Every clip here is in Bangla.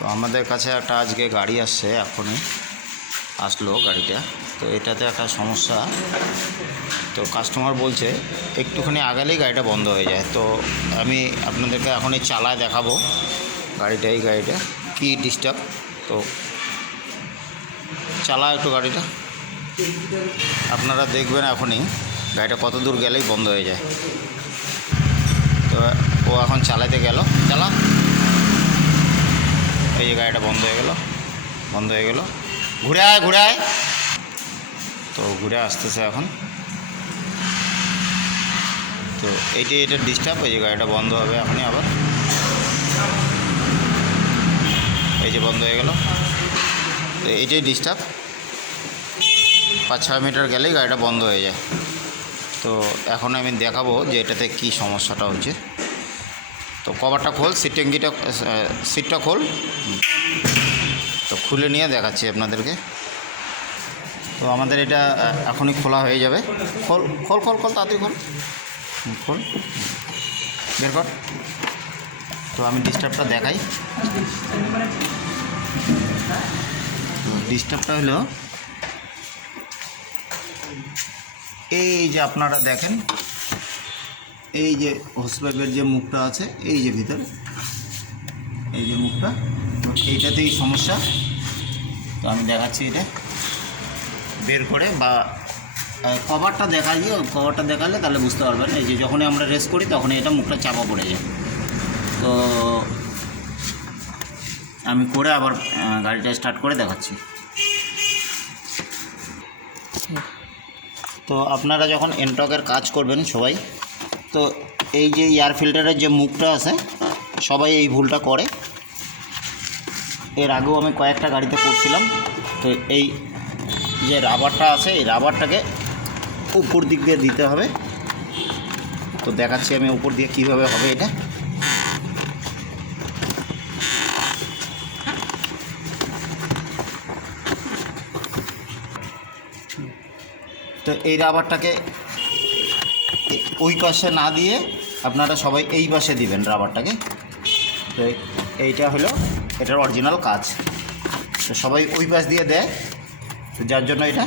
তো আমাদের কাছে একটা আজকে গাড়ি আসছে, এখনই আসলো গাড়িটা। তো এটাতে একটা সমস্যা, তো কাস্টমার বলছে একটুখানি আগালেই গাড়িটা বন্ধ হয়ে যায়। তো আমি আপনাদেরকে এখনই চালায় দেখাবো এই গাড়িটা কি ডিস্টার্ব। তো চালা একটু গাড়িটা, আপনারা দেখবেন এখনই গাড়িটা কত দূর গেলেই বন্ধ হয়ে যায়। তো ও এখন চালাতে গেল, চালা, এই যে গাড়িটা বন্ধ হয়ে গেল। ঘুরে আয়। তো ঘুরে আসতেছে এখন। তো এটা ডিস্টার্ব, এই যে গাড়িটা বন্ধ হবে এখনই আবার। এই যে বন্ধ হয়ে গেল। তো এইটাই ডিস্টার্ব, 5-6 মিটার গেলেই গাড়িটা বন্ধ হয়ে যায়। তো এখন আমি দেখাবো যে এটাতে কি সমস্যাটা হচ্ছে। তো কভারটা খোল, সিটটা খোল। তো খুলে নিয়ে দেখাচ্ছি আপনাদেরকে। তো আমাদের এটা এখনই খোলা হয়ে যাবে। খোল তাড়াতাড়ি খোল, বের কর। তো আমি ডিস্টার্বটা দেখাই। ডিস্টার্বটা হলো এই যে আপনারা দেখেন, এই যে হোস পাইপের যে মুখটা আছে, এই যে ভিতরে এই যে মুখটা, তো এইটাতেই সমস্যা। তো আমি দেখাচ্ছি এটা বের করে, বা কভারটা দেখালে তাহলে বুঝতে পারবেন। এই যে যখনই আমরা রেস করি তখনই এটা মুখটা চাপা পড়ে যায়। তো আমি করে আবার গাড়িটা স্টার্ট করে দেখাচ্ছি। তো আপনারা যখন এনটকের কাজ করবেন সবাই, তো এই যে এয়ার ফিল্টারের যে মুখটা আছে, সবাই এই ভুলটা করে। এর আগেও আমি কয়েকটা গাড়িতে করছিলাম। তো এই যে রাবারটা আছে, এই রাবারটাকে উপর দিক দিয়ে দিতে হবে। তো দেখাচ্ছি আমি উপর দিয়ে কীভাবে হবে এটা। তো এই রাবারটাকে ওই পাশে না দিয়ে আপনারা সবাই এই পাশে দিবেন রাবারটাকে। তো এইটা হলো এটার অরিজিনাল কাজ। তো সবাই ওই পাশ দিয়ে দেয়, তো যার জন্য এটা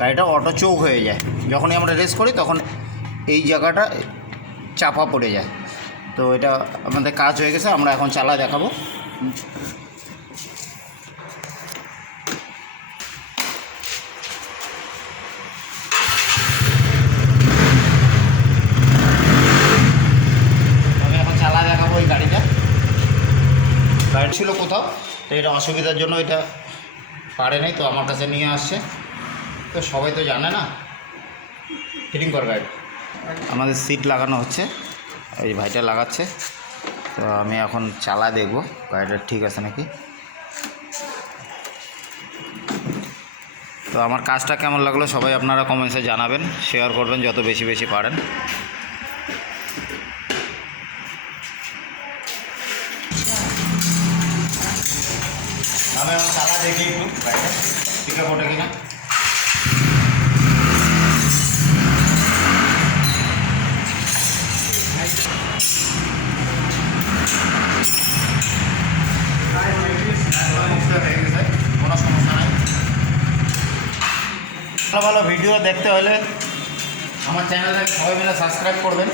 গাড়িটা অটো চৌক হয়ে যায়। যখনই আমরা রেস করি তখন এই জায়গাটা চাপা পড়ে যায়। তো এটা আমাদের কাজ হয়ে গেছে, আমরা এখন চালা দেখাবো। ওই গাড়ি ছিল কোথাও, তো এটা অসুবিধার জন্য এটা পারে নাই, তো আমার কাছে নিয়ে আসছে। তো সবাই তো জানে না, ফিটিং কর গাড়ি। আমাদের সিট লাগানো হচ্ছে, এই ভাইটা লাগাচ্ছে। তো আমি এখন চালা দেখব গাড়িটা ঠিক আছে নাকি। তো আমার কাজটা কেমন লাগলো সবাই আপনারা কমেন্টসে জানাবেন, শেয়ার করবেন যত বেশি পারেন। আমি আমার চালা দেখি একটু গাড়িটা ঠিক আছে ওটা কিনা। কোনো সমস্যা নাই। ভালো ভিডিও দেখতে হলে আমার চ্যানেলটাকে সবাই মিলে সাবস্ক্রাইব করবেন।